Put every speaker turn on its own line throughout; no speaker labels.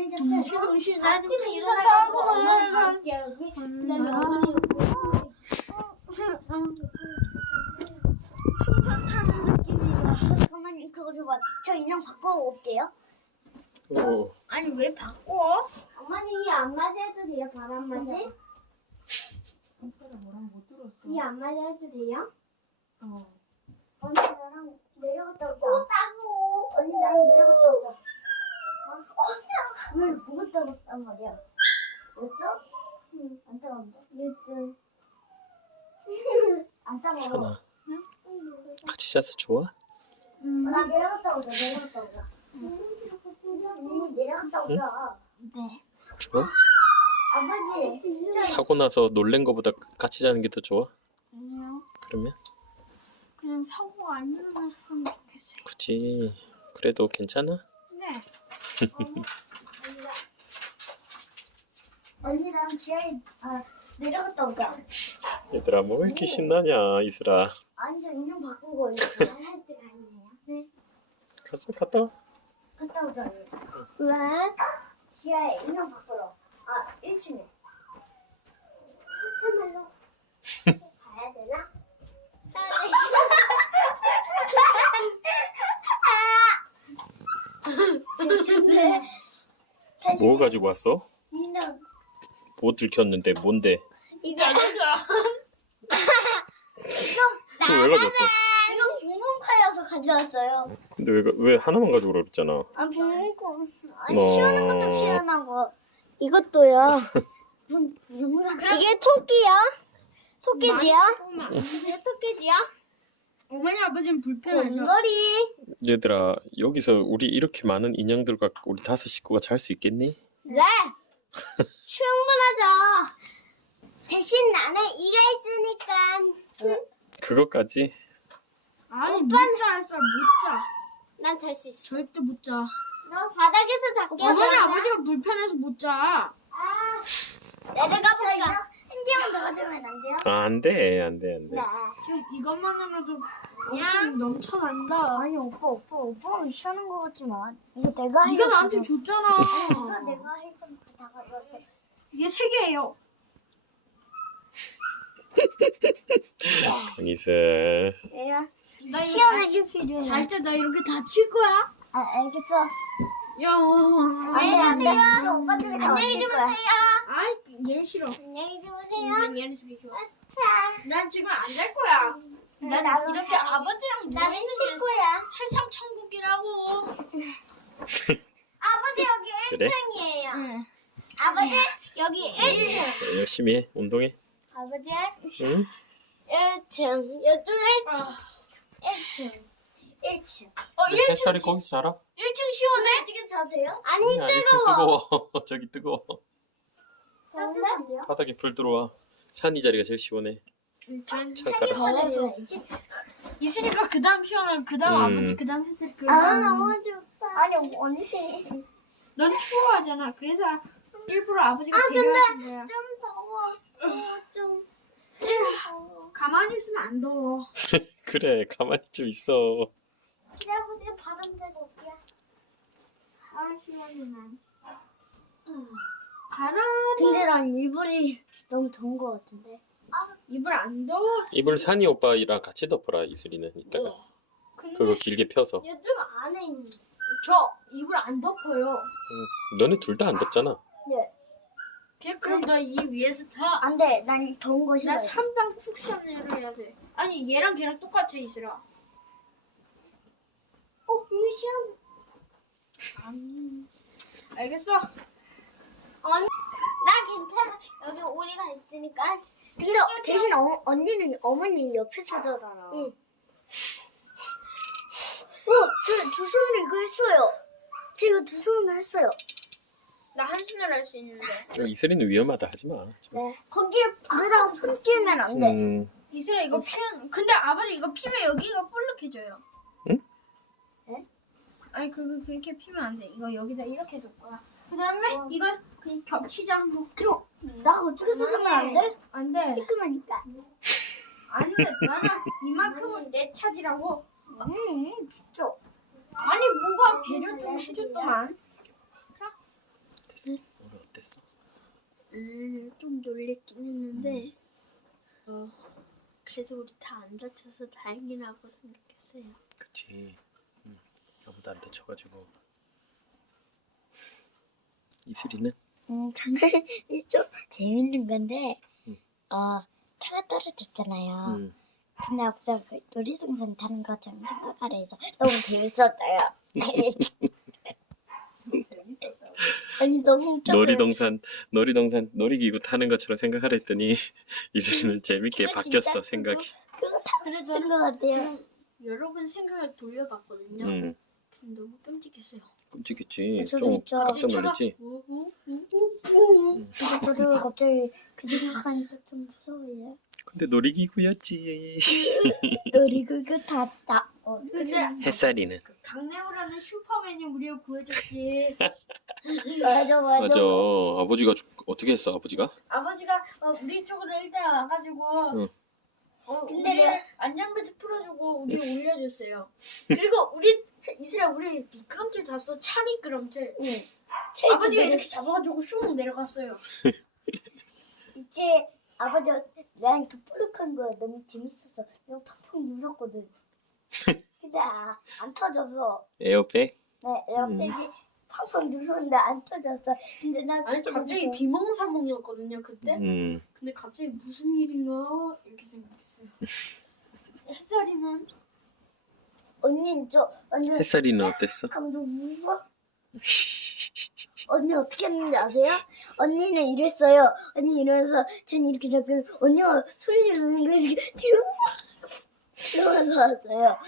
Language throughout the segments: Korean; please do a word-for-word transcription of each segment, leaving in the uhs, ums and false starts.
정신 정신 나
아침에
정신
일어나서
차리고
엄마랑 갈게 여기. 그다음에 어머니
풍선 타는 느낌이다.
어머니 그거 줘봐. 저 인형 바꾸고 올게요.
오,
아니 왜 바꿔?
어머니 이 안마디 해도 돼요? 발 안마디? 이 안마디 해도 돼요?
언니 나랑 내려갔다 오자. 어, 따고. 언니 나랑 내려갔다 오자. 어? 왜 보고 따갔단 말이야? 왜죠? 응, 안 따가운데? 왜죠? 안 따가워.
산아. 같이 자서 좋아?
나 내려갔다 오자. 내려갔다 오자. 언니 내려갔다 오자.
네.
좋아?
아버지.
사고 나서 놀란 거보다 같이 자는 게 더 좋아?
아니요.
그러면?
그냥 사고가 안 일어났으면 좋겠어요.
굳이 그래도 괜찮아?
네.
언니 나랑 지하에 아, 내려갔다 오자.
얘들아 뭐 이렇게 신나냐 이슬아.
아니 저 인형 바꾸고 있어.
할 때가 아니에요.
네.
가서 갔다 와.
갔다 오자. 언니.
왜?
지하에 인형 바꾸러. 아 일 층에.
참말로 가야 되나?
뭐 가지고 왔어?
인형.
뭐 들켰는데 뭔데?
이거
그거 왜 가져왔어?
이건 붕붕카여서 가져왔어요.
근데 왜, 가- 왜 하나만 가지고 오라 그랬잖아.
아 붕붕카. 아니
어.
시원한 것도 시원하고 이것도요. 무슨 무슨 무슨. 이게 토끼야? 토끼지야? 이게 토끼지야?
어머니 아버지는 불편하죠.
원거리.
얘들아 여기서 우리 이렇게 많은 인형들과 우리 다섯 식구가 잘 수 있겠니?
네. 충분하죠. 대신 나는 이가 있으니까.
그것까지?
아니 못자 쌀 못자.
난 잘 수 있어.
절대 못 자.
너 바닥에서 잡게.
어머니 아버지가 불편해서 못 자.
내려가 볼까? 한개만 넣어주면 안 돼요?
아, 안 돼, 안 돼, 안 돼.
네.
지금 이것만으로도 엄청 넘쳐난다.
아니 오빠 오빠 오빠는 시원한 거 같지만 이거 내가 할
네가
거
나한테
가져왔어.
줬잖아.
이거 내가 할 건 다 가져왔어.
이게 세 개예요.
강이슬.
얘야
나 이거
시원하게 필요해.
잘 때 나 이렇게 다칠 거야.
아 알겠어.
야.
안돼 안돼. 그럼 오빠 쪽에 안녕히 주무세요.
아이 얘 싫어.
안녕히 주무세요.
난 얘는 둘이 좋아.
자.
난 지금 안 잘 거야. 난
나도
이렇게
잘-
아버지랑 누워
나는
있는
쉴
게
거야.
세상 천국이라고.
아버지 여기
그래?
일 층이에요. 아버지 여기 일 층.
자, 열심히 해, 운동해.
아버지
응?
일 층. 이쪽 일 층.
아.
일 층. 일 층.
어 일 층
햇살이 거기서 자라?
일 층 시원해?
어떻게 자세요?
아니, 아니, 뜨거워. 저기 뜨거워.
따뜻한데요?
바닥에 불 들어와. 산이 자리가 제일 시원해.
전
잠깐.
더워요. 이슬이가 그 다음 시원하고 그 다음
음.
아버지 그 다음 햇살 그
아
다음.
너무 좋다. 아니 언니.
넌 추워하잖아. 그래서 일부러 아버지가
아, 근데
배려하신 거야.
좀 더워. 어, 좀. 더워.
가만히 있으면 안 더워.
그래, 가만히 좀 있어.
기다려보세요. 바람 쐬고 올게요.
아 시원해 난. 바람.
근데 난 이불이 너무 더운 것 같은데.
이불 안 더워.
이불 산이 오빠랑 같이 덮어라, 이슬이는. 이따가.
근데
그거 길게 펴서.
이쪽 안에 있는.
저 이불 안 덮어요.
응. 너네 둘 다 안 덮잖아.
네.
걔 그럼 나 이 위에서 다.
안 돼. 난 더운 거 싫어.
나 삼 단 쿠션을 해야 돼. 아니 얘랑 걔랑 똑같아 이슬아.
어, 이거 시원.
음. 알겠어.
나 괜찮아. 여기 오리가 있으니까. 근데 대신 어, 언니는 어머니 옆에서 자잖아. 응. 어, 저두 손으로 이거 했어요. 제가 두 손으로 했어요.
나 한숨을 할 수 있는데.
어, 이슬이는 위험하다, 하지 마.
네. 거기에 물에다가 손 끼우면 안 돼.
음,
이슬아 이거 피면 근데 아버지 이거 피면 여기가 볼록해져요.
응?
네?
아니 그거 그렇게 피면 안 돼. 이거 여기다 이렇게 둘 거야. 그다음에 이걸 그냥 겹치자 한번.
나 어떻게 쓰면 안 돼?
안 돼.
찌끄마니까.
안 돼. 나는 이만큼은 내 차지라고.
음, 진짜.
아니 뭐가 배려 좀 해줬더만. 자.
어땠어? 오늘 어땠어?
음, 좀 놀랬긴 했는데 어, 그래도 우리 다 안 다쳐서 다행이라고 생각했어요.
그치. 응. 아무도 안 다쳐가지고. 이슬이는?
음, 저는 좀 재밌는 건데,
응.
어, 차가 떨어졌잖아요.
응.
근데 아까 그 놀이동산 타는 것처럼 생각하려 해서 너무 재밌었어요. 아니, 너무 웃겼어요.
놀이동산, 놀이동산, 놀이기구 타는 것처럼 생각하려 했더니 이슬이는 재밌게
그거
바뀌었어
진짜
생각이.
그거 다
근데
웃긴
저는
것 같아요.
지금 여러 번 생각을 돌려봤거든요.
응.
근데 너무 끔찍했어요.
끔찍했지.
저도
좀
있죠.
깜짝 놀랐지.
우우우우우.
근데 저도 갑자기 그 생각하니까 좀 무서워요.
근데 놀이기구였지.
놀이기구 탔다. 어,
근데
햇살이는.
강내호라는 슈퍼맨이 우리를 구해줬지.
맞아, 맞아.
맞아. 아버지가 주- 어떻게 했어 아버지가?
아버지가 어, 우리 쪽으로 일단 와가지고
응.
어,
근데
우리를
내가-
안전벨트 풀어주고 우리 올려줬어요. 그리고 우리 이슬아 우리 미끄럼틀 탔어. 차 미끄럼틀.
응.
아버지가 이렇게 잡아가지고 슝 내려갔어요.
이제 아버지가 나랑 그 볼록한 거 너무 재밌었어. 이거 팡팡 눌렀거든. 근데 아, 안 터져서.
에어백?
네, 에어백이 팡팡 눌렀는데 안 터졌어. 근데 나
아니
그때
갑자기
너무
비몽사몽이었거든요 그때.
음.
근데 갑자기 무슨 일인가 이렇게 생각했어요. 햇살이는
언니 저 언니
햇살이는 어땠어?
감정 우와. 언니 어떻게 했는지 아세요? 언니는 이랬어요. 언니 이러면서 전 이렇게 잡고 언니가 소리 지르는 거 이렇게 뒤로 이러면서 왔어요.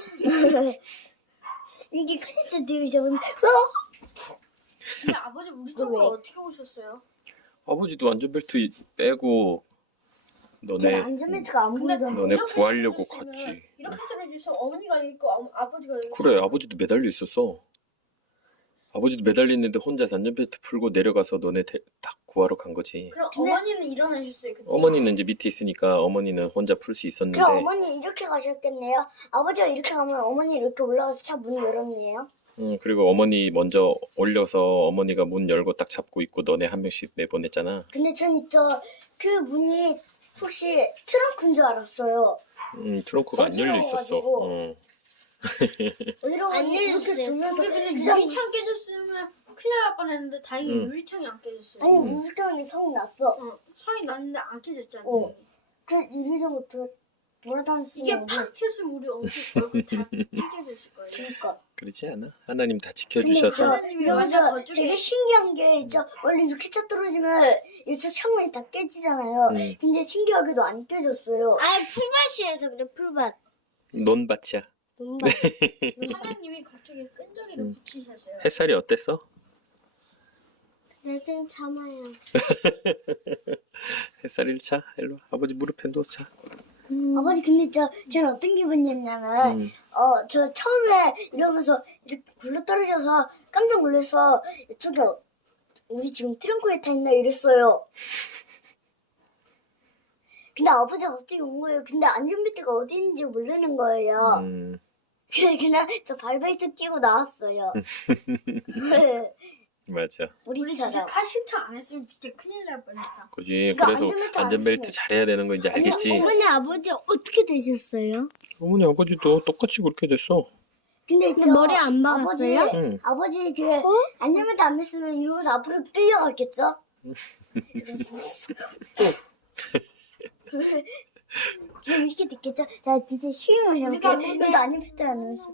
이게 카세트 뒤로 잡으면
근데 아버지 우리
왜?
쪽으로 어떻게 오셨어요?
아버지도 안전벨트 빼고
저는
너네
안전벨트가 안
근데
보이던데.
너네
이렇게
구하려고
잘해줬으면-
갔지.
이렇게 잘해줘서 어머니가 있고 아, 아버지가 있고.
그래 아버지도 매달려 있었어. 아버지도 매달려 있는데 혼자서 안전벨트 풀고 내려가서 너네 대, 다 구하러 간 거지.
그럼
근데-
어머니는 일어나셨어요 그때.
어머니는 이제 밑에 있으니까 어머니는 혼자 풀 수 있었는데
그럼 어머니 이렇게 가셨겠네요. 아버지가 이렇게 가면 어머니 이렇게 올라가서 차 문 열었네요.
응, 그리고 어머니 먼저 올려서 어머니가 문 열고 딱 잡고 있고 너네 한 명씩 내보냈잖아.
근데 전 저 그 문이 혹시 트렁크인 줄 알았어요.
응, 트렁크가 안 열려 있었어.
어지러워가지고.
응.
어디로
안
이렇게
열렸어요.
돌면서
우리 근데
그냥-
유리창 깨졌으면 큰일 날 뻔했는데 다행히
응.
유리창이 안 깨졌어요.
아니
음.
유리창에 성이 났어.
어, 성이 났는데 안 깨졌잖아요.
어. 그 유리창부터 돌아다녔으면
이게
우리-
팍 튀었으면 우리 엄청 얼굴 다 찢어졌을 거예요.
그러니까.
그렇지 않아? 하나님 다
근데
지켜주셔서.
저
하나님이
이러면서
완전 거쪽에-
되게 신기한 게 저 원래 이렇게 쳐 떨어지면 이쪽 창문이 다 깨지잖아요.
응.
근데 신기하게도 안 깨졌어요.
아예 풀밭이어서 그래 풀밭.
논밭이야.
정말
하나님이 갑자기 끈적이를
음.
붙이셨어요.
햇살이 어땠어?
내 좀 참아요.
햇살 일 차? 일로 와. 아버지 무릎에 놓자.
아버지 근데 저 저는 어떤 기분이었냐면
응.
어 저 처음에 이러면서 이렇게 굴러 떨어져서 깜짝 놀라서 저기 우리 지금 트렁크에 타 있나 이랬어요. 근데 아버지가 갑자기 온 거예요. 근데 안전벨트가 어디 있는지 모르는 거예요.
음,
그래서 그냥 저 발벨트 끼고 나왔어요.
맞아.
우리 진짜
우리처럼.
카시트 안 했으면 진짜 큰일 날 뻔했다.
그지.
그러니까
그래서
안전벨트 안
안전벨트
쓰네.
잘해야 되는 거 이제 알겠지.
어머니 아버지 어떻게 되셨어요?
어머니 아버지도 똑같이 그렇게 됐어.
근데
근데
저
머리 안 박았어요?
아버지,
응.
아버지 그 안전벨트 안 맸으면 이러면서 앞으로 끌려갔겠죠? 그럼 이렇게 됐겠죠? 자, 진짜 휘잉을 해볼게요.
우리가 근데-
그래서 안전벨트 안 맸어.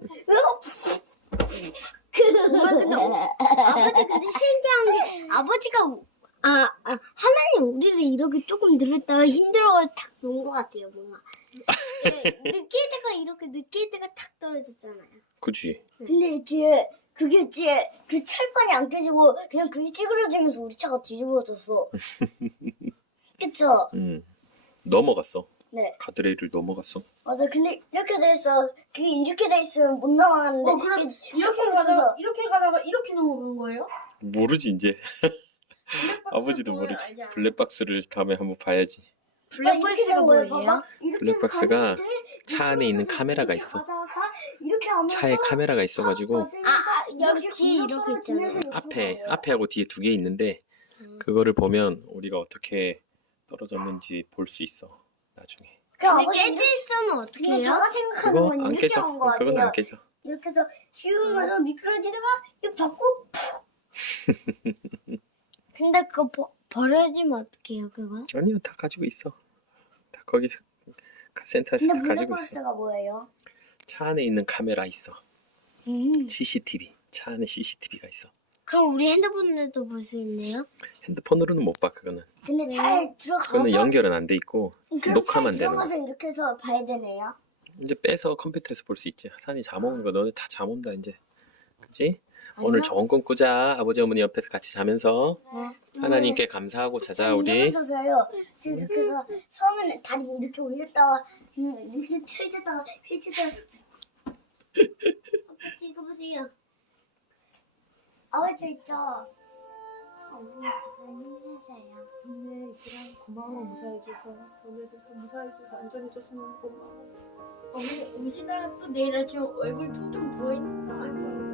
아버지 근데 신기한 게 아버지가 아, 아 하나님 우리를 이렇게 조금 늘었다가 힘들어 탁 놓은 것 같아요 뭔가. 네, 느낄 때가 이렇게 느낄 때가 탁 떨어졌잖아요.
그지.
근데 이제 그게 이제 그 철판이 안 깨지고 그냥 그게 찌그러지면서 우리 차가 뒤집어졌어. 그쵸?
음. 넘어갔어.
네.
가드레일을 넘어갔어.
맞아. 근데 이렇게 돼 있어. 그게 이렇게 돼 있으면 못 나가는데.
어 그럼
그게
이렇게
조금
가다가
있어서.
이렇게 가다가 이렇게 넘어간 거예요?
모르지 이제.
블랙박스
아버지도
그걸
모르지.
알지 않아요?
블랙박스를 다음에 한번 봐야지.
블랙박스가 뭐예요?
블랙박스가 차 안에 있는 카메라가 있어. 차에 카메라가 있어가지고
아, 아 여기 뒤에 이렇게 있잖아요.
앞에 앞에하고 뒤에 두 개 있는데 그거를 보면 우리가 어떻게 떨어졌는지 볼 수 있어. 나중에.
그
근데
아버지
깨져 있으면 어떻게
근데
해요?
제가 생각하는
그거
건
안
이렇게
깨져.
한 거
그건
같아요.
안 깨져.
이렇게 해서 슝 가서 미끄러지다가 이거 받고
근데 그거 버, 버려지면 어떻게 해요 그거?
아니요, 다 가지고 있어. 다 거기서 카센터에서
근데
다 가지고 있어.
블랙박스가 뭐예요?
차 안에 있는 카메라 있어.
음.
씨씨티비. 차 안에 씨씨티비가 있어.
그럼 우리 핸드폰으로도 볼 수 있네요?
핸드폰으로는 못 봐, 그거는.
근데 차에 들어가서
그거는 연결은 안 돼 있고
그럼
녹화만
차에
되는
들어가서
거.
이렇게 해서 봐야 되네요.
이제 빼서 컴퓨터에서 볼 수 있지. 산이 잠 오는 거 너네 다 잠 온다 이제. 그치? 오늘 좋은 꿈 꾸자. 아버지 어머니 옆에서 같이 자면서
네.
하나님께 감사하고 자자 우리.
일어서서요. 이렇게 해서 처음에는 다리 이렇게 올렸다가 음, 이렇게 펼쳤다가 펼쳤다가
아빠 이거 보세요.
아버지 있죠. 어머니 힘내세요.
네, 얘들아 고마워 무사해줘서. 너네들도 무사해줘서 안전해줘서 너무 고마워. 어머니 오시다가 또 내일 아침 얼굴 퉁퉁 부어있는 거 아니에요?